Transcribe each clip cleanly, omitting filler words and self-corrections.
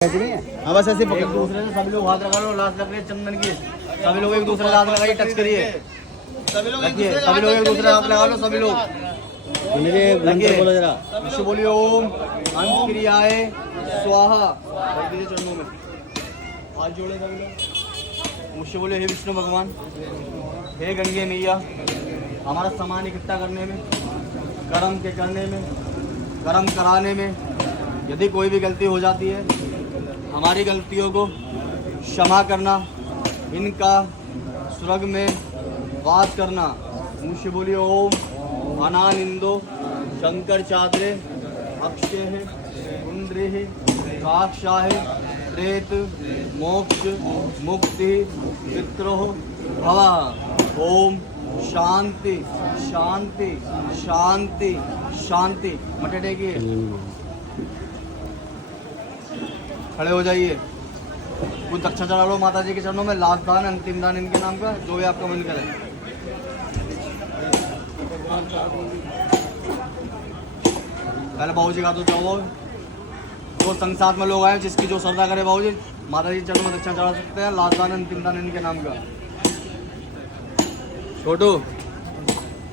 हाँ बस ऐसे एक दूसरे से सभी लोग हाथ लगा लो, लात लग रही है चंदन की। सभी लोग एक दूसरे हाथ लगाइए, टच करिए। सभी लोग एक दूसरे हाथ लगा लो, सभी लोग बोलो जरा। विष्णु बोलिए ओम अंत क्रियाए स्वाहा। रख दीजिए चरणों में, हाथ जोड़े सभी लोग। मुझसे बोलिए हे विष्णु भगवान, हे गंगे मैया, हमारा सामान इकट्ठा करने में, कर्म के करने में, कर्म कराने में यदि कोई भी गलती हो जाती है, हमारी गलतियों को क्षमा करना, इनका स्वर्ग में वास करना। मुझसे बोलिए ओम अनानिंदो शंकर चाद्रे अक्षय कुंद्रे काक्षाह प्रेत मोक्ष मुक्ति पित्रोः भवः। ओम शांति शांति शांति शांति। मटे टेकिए, खड़े हो जाइए। कुछ दक्षिणा चढ़ा लो माता जी के चरणों में, लास्ट दान अंतिम दान इनके नाम का, जो भी आपका मन करे। पहले बाबू जी का तो जाओ, जो संग साथ में लोग आए, जिसकी जो श्रद्धा करे बाबू जी माता जी चरणों में दक्षिणा चढ़ा सकते हैं। लास्ट दान अंतिम दान इनके नाम का। छोटू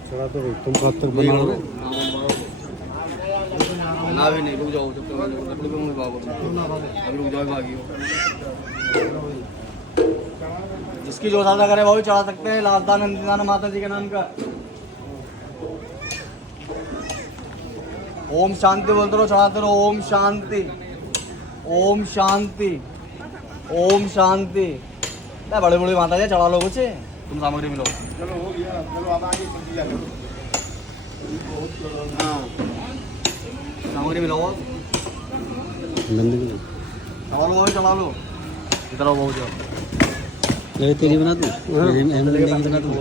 चढ़ा तो भाई तुम कब तक बना लो ना भी नहीं, रुक जाओ जब तक अभी रुक जाओ भागी। जिसकी जो श्रद्धा करे वो भी चढ़ा सकते हैं। लास्ट दान अंतिम दान माता जी के नाम का। ओम शांति बोलते रहो, चढ़ाते रहो। ओम शांति ओम शांति ओम शांति। बड़े बड़े माता जी चढ़ा लो कुछ, तुम सामग्री मिलो। चलो हो गया, चलो अब आगे चल जाओ। सामग्री मिलाओ, चला लो चला लो। इधर आओ जाओ। तेरी बना दूँ, बना दूँ।